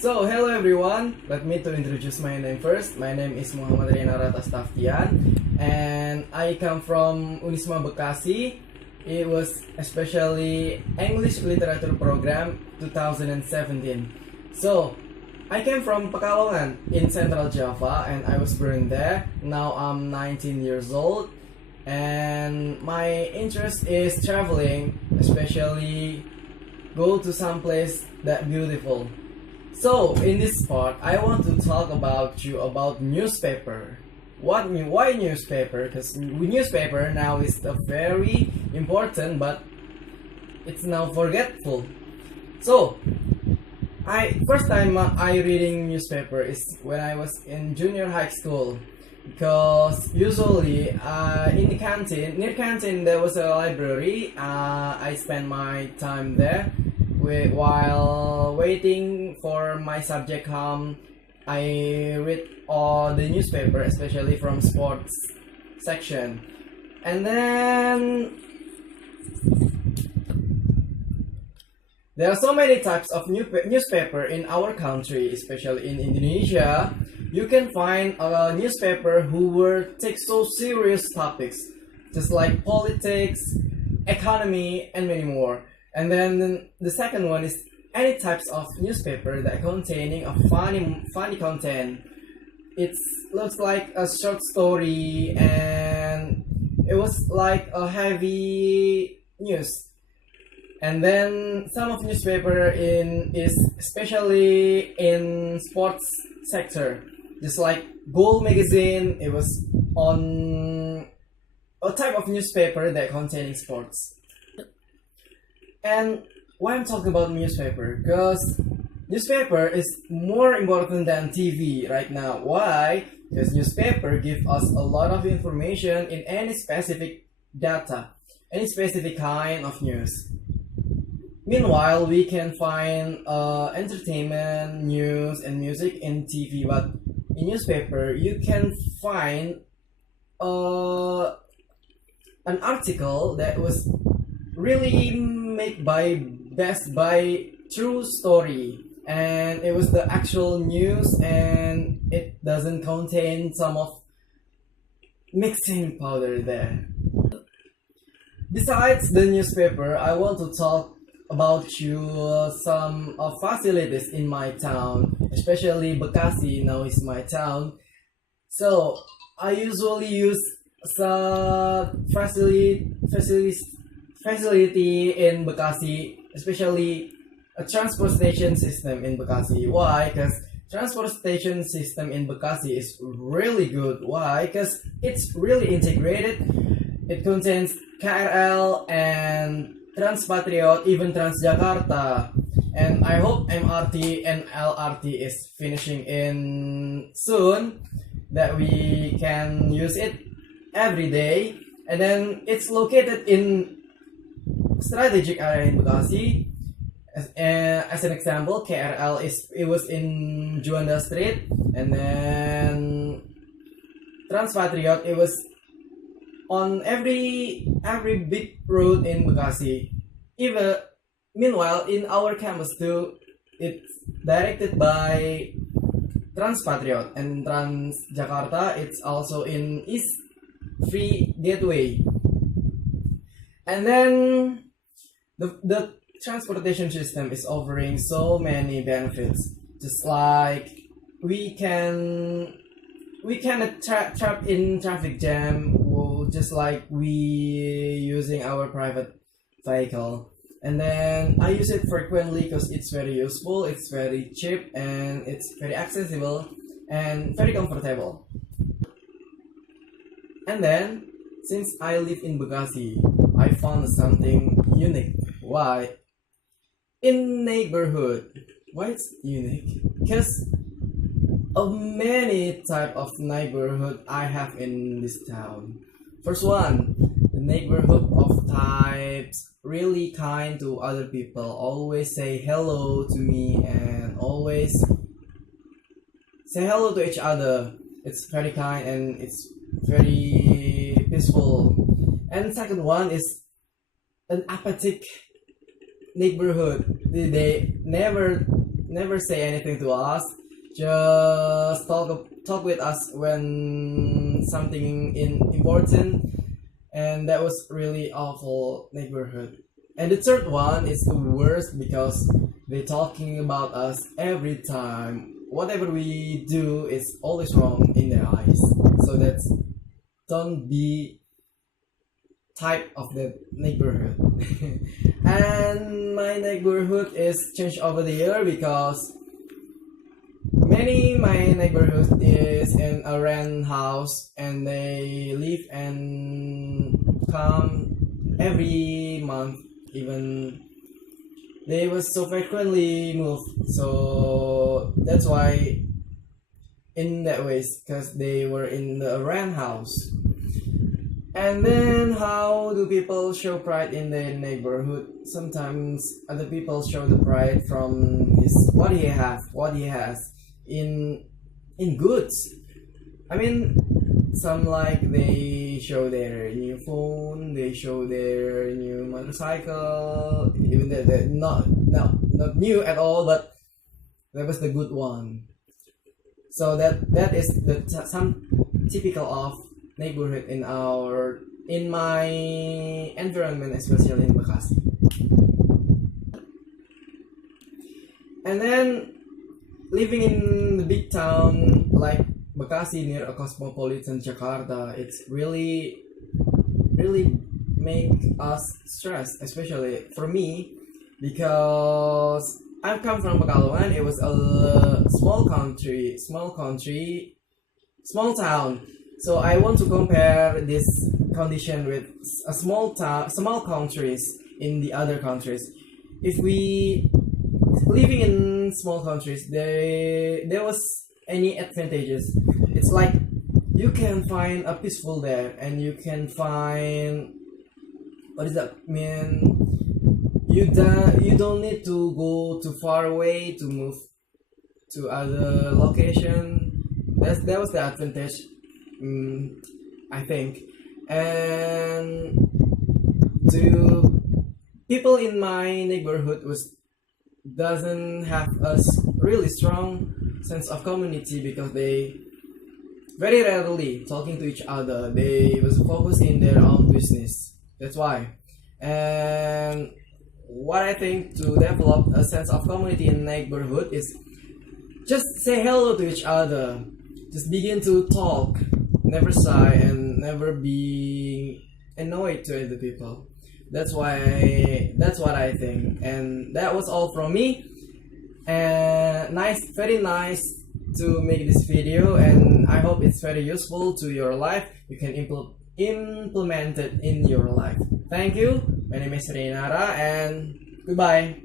Hello everyone. Let me to introduce my name first. My name is Reynara Tastaftian, and I come from Unisma Bekasi. It was especially English Literature Program 2017. So, I came from Pekalongan in Central Java, and I was born there. Now I'm 19 years old, and my interest is traveling, especially go to some place that beautiful. So in this part, I want to talk about newspaper. Why newspaper? Because newspaper now is a very important, but it's now forgetful. So I first time I reading newspaper is when I was in junior high school, because usually in the canteen, near canteen there was a library. I spent my time there while waiting for my subject come. I read all the newspaper, especially from sports section. And then there are so many types of newspaper in our country, especially in Indonesia. You can find a newspaper who will take so serious topics, just like politics, economy, and many more. And then the second one is any types of newspaper that containing a funny content. It looks like a short story, and it was like a heavy news. And then some of newspaper is especially in sports sector, just like Goal magazine. It was on a type of newspaper that containing sports. And why I'm talking about newspaper? Because newspaper is more important than TV right now. Why? Because newspaper give us a lot of information in any specific data, any specific kind of news. Meanwhile, we can find entertainment, news, and music in TV, but in newspaper you can find an article that was really made based by true story, and it was the actual news, and it doesn't contain some of mixing powder there. Besides the newspaper, I want to talk about some facilities in my town, especially Bekasi now is my town. So I usually use some facility in Bekasi, especially a transportation system in Bekasi. Why? Because transportation system in Bekasi is really good. Why? Because it's really integrated. It contains KRL and Transpatriot, even Transjakarta. And I hope MRT and LRT is finishing in soon, that we can use it every day. And then it's located in strategic area in Bekasi. As an example, KRL was in Juanda Street, and then Transpatriot it was on every big road in Bekasi. Even meanwhile in our campus too, it's directed by Transpatriot, and Transjakarta it's also in East Free Gateway. And then the transportation system is offering so many benefits, just like we can trap in traffic jam, just like we using our private vehicle. And then I use it frequently because it's very useful, it's very cheap, and it's very accessible and very comfortable. And then since I live in Bekasi, I found something unique. Why? In neighborhood. Why it's unique? Because of many type of neighborhood I have in this town. First one, the neighborhood of types really kind to other people, always say hello to me, and always say hello to each other. It's very kind and it's very peaceful. And second one is an apathetic neighborhood. They never never say anything to us, just talk with us when something important, and that was really awful neighborhood. And the third one is the worst because they talking about us every time. Whatever we do is always wrong in their eyes. So that's don't be type of the neighborhood. And my neighborhood is changed over the year because my neighborhood is in a rent house and they live and come every month. Even they was so frequently move, so that's why in that ways, because they were in the rent house. And then how do people show pride in their neighborhood? Sometimes other people show the pride from what he has in goods. I mean, some like they show their new phone, they show their new motorcycle, even though they're not new at all, but that was the good one. So that is some typical of neighborhood in my environment, especially in Bekasi. And then living in the big town like Bekasi near a cosmopolitan Jakarta, it's really make us stress, especially for me, because I come from Pekalongan. It was a small town. So I want to compare this condition with a small countries in the other countries. If we living in small countries, there was any advantages. It's like you can find a peaceful there, and you can find, what does that mean? You don't need to go too far away to move to other location. That was the advantage, I think. And to people in my neighborhood doesn't have a really strong sense of community because they very rarely talking to each other. They was focused in their own business. That's why. And what I think to develop a sense of community in neighborhood is just say hello to each other. Just begin to talk. Never sigh and never be annoyed to other people. That's what I think. And that was all from me. And very nice to make this video, and I hope it's very useful to your life. You can implement it in your life. Thank you. My name is Reynara, and goodbye.